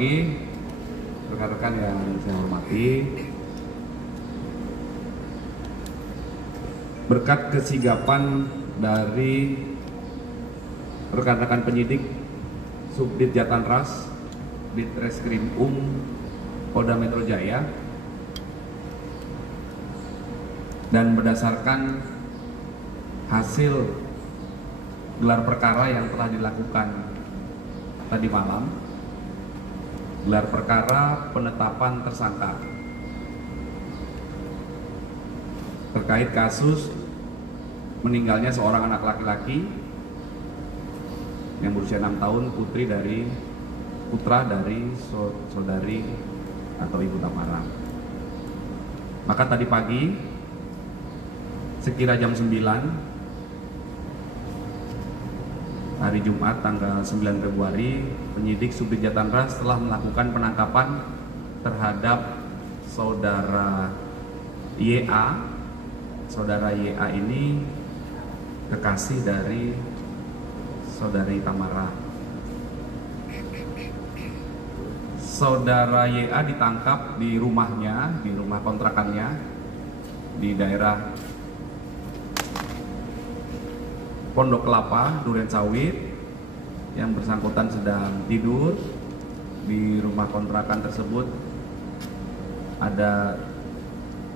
pagi, rekan-rekan yang saya hormati. Berkat kesigapan dari rekan-rekan penyidik Subdit Jatanras, Ditreskrim Polda Metro Jaya, dan berdasarkan hasil gelar perkara yang telah dilakukan tadi malam, gelar perkara penetapan tersangka terkait kasus meninggalnya seorang anak laki-laki yang berusia 6 tahun, putra dari saudari atau Ibu Tamara. Maka tadi pagi sekira jam 9 hari Jumat tanggal 9 Februari, penyidik Subdit Jatanras telah melakukan penangkapan terhadap saudara YA. Saudara YA ini kekasih dari saudari Tamara. Saudara YA ditangkap di rumahnya, di rumah kontrakannya di daerah Pondok Kelapa, Duren Sawit. Yang bersangkutan sedang tidur di rumah kontrakan tersebut. Ada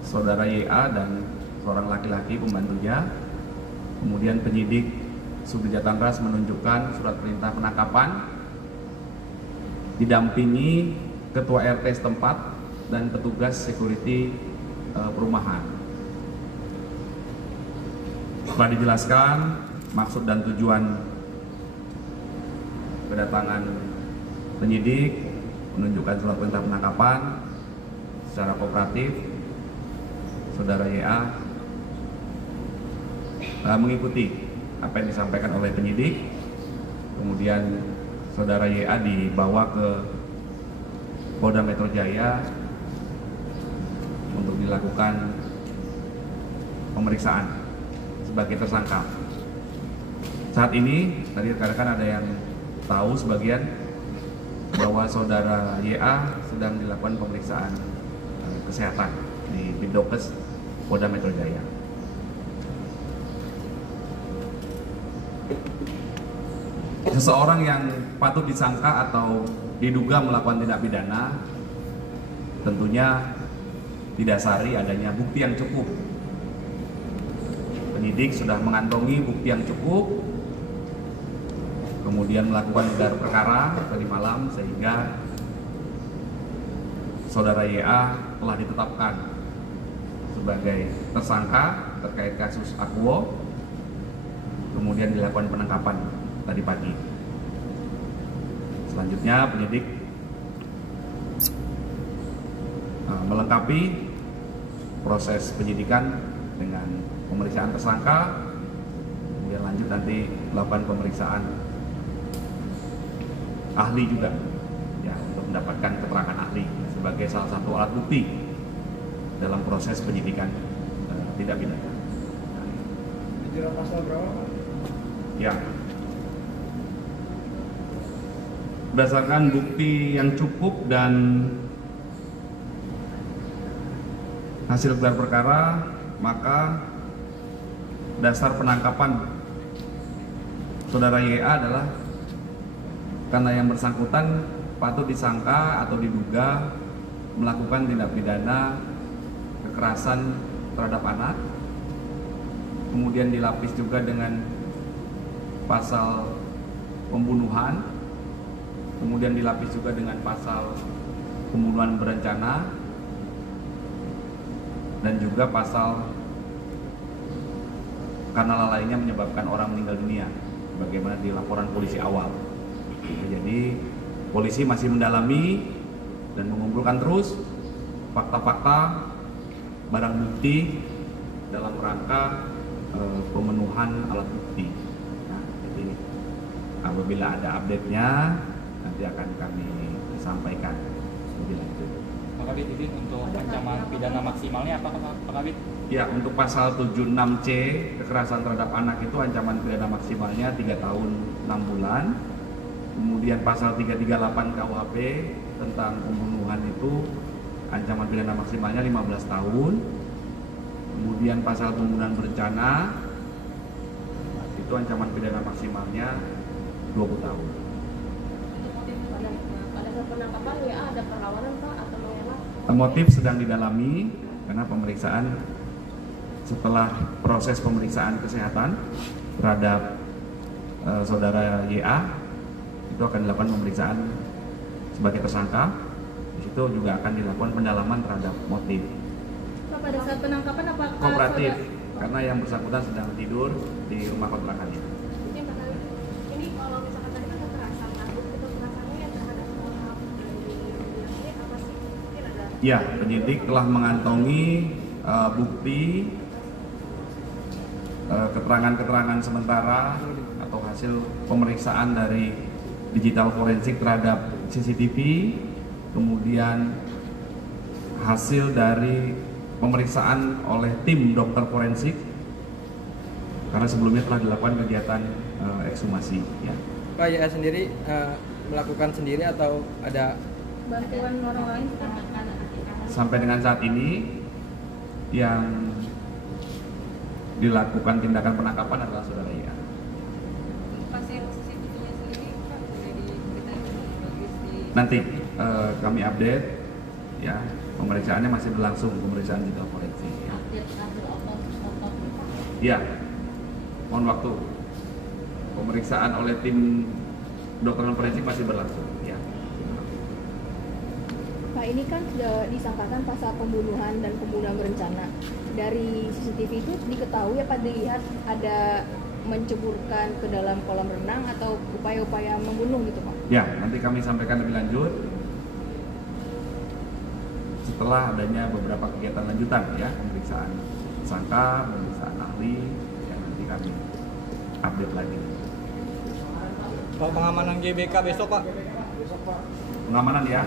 saudara YA dan seorang laki-laki pembantunya. Kemudian penyidik Subdit Jatanras menunjukkan surat perintah penangkapan didampingi ketua RT setempat dan petugas security perumahan. Setelah dijelaskan maksud dan tujuan kedatangan penyidik, menunjukkan surat perintah penangkapan secara kooperatif, saudara YA mengikuti apa yang disampaikan oleh penyidik. Kemudian saudara YA dibawa ke Polda Metro Jaya untuk dilakukan pemeriksaan sebagai tersangka. Saat ini tadi rekan-rekan ada yang tahu sebagian bahwa saudara YA sedang dilakukan pemeriksaan kesehatan di Bidokes Polda Metro Jaya. Seseorang yang patut disangka atau diduga melakukan tindak pidana tentunya didasari adanya bukti yang cukup. Penyidik sudah mengantongi bukti yang cukup, kemudian melakukan gelar perkara tadi malam, sehingga saudara YA telah ditetapkan sebagai tersangka terkait kasus Akuo. Kemudian dilakukan penangkapan tadi pagi. Selanjutnya penyidik melengkapi proses penyidikan dengan pemeriksaan tersangka, kemudian lanjut nanti melakukan pemeriksaan ahli juga ya, untuk mendapatkan keterangan ahli sebagai salah satu alat bukti dalam proses penyidikan tindak pidana. Dijerat pasal berapa, Pak? Ya, berdasarkan bukti yang cukup dan hasil gelar perkara, maka dasar penangkapan saudara YA adalah karena yang bersangkutan patut disangka atau diduga melakukan tindak pidana kekerasan terhadap anak, kemudian dilapis juga dengan pasal pembunuhan, kemudian dilapis juga dengan pasal pembunuhan berencana, dan juga pasal karena lalainya menyebabkan orang meninggal dunia, bagaimana di laporan polisi awal. Jadi polisi masih mendalami dan mengumpulkan terus fakta-fakta barang bukti dalam rangka pemenuhan alat bukti. Nah, jadi apabila ada update-nya nanti akan kami sampaikan lebih lanjut. Pak Kabit, ini untuk ancaman pidana maksimalnya apa Pak Kabit? Ya, untuk pasal 76C kekerasan terhadap anak itu ancaman pidana maksimalnya 3 tahun 6 bulan. Kemudian pasal 338 KUHP tentang pembunuhan itu ancaman pidana maksimalnya 15 tahun. Kemudian pasal pembunuhan berencana itu ancaman pidana maksimalnya 20 tahun. Pada saat penangkapan WA ada perlawanan Pak atau mengelak? Motif sedang didalami karena pemeriksaan setelah proses pemeriksaan kesehatan terhadap saudara YA itu akan dilakukan pemeriksaan sebagai tersangka. Di situ juga akan dilakukan pendalaman terhadap motif. Pak, pada saat penangkapan apakah Kooperatif saudara- karena yang bersangkutan sedang tidur di rumah kontrakannya. Ini kalau misalkan tadi kan kekerasan, kekerasannya yang terhadap orang ini apa sih? Mungkin ada. Ya, penyidik telah mengantongi bukti keterangan-keterangan sementara atau hasil pemeriksaan dari digital forensik terhadap CCTV, kemudian hasil dari pemeriksaan oleh tim dokter forensik karena sebelumnya telah dilakukan kegiatan ekshumasi. Ya. Pak YA sendiri melakukan sendiri atau ada Bantuan orang lain? Sampai dengan saat ini yang dilakukan tindakan penangkapan adalah saudara YA. Pasien CCTV-nya sendiri Pak boleh diceritain kronologis di. Nanti kami update, ya pemeriksaannya masih berlangsung, pemeriksaan digital forensik. Ya. Ya, mohon waktu. Pemeriksaan oleh tim dokter forensik masih berlangsung. Ya. Pak, ini kan sudah disangkakan pasal pembunuhan dan pembunuhan berencana. Dari CCTV itu diketahui apa dilihat ada menceburkan ke dalam kolam renang atau upaya-upaya membunuh gitu Pak? Ya, nanti kami sampaikan lebih lanjut setelah adanya beberapa kegiatan lanjutan ya, pemeriksaan tersangka, pemeriksaan ahli, yang nanti kami update lagi. Kalau pengamanan GBK besok Pak? Pengamanan ya,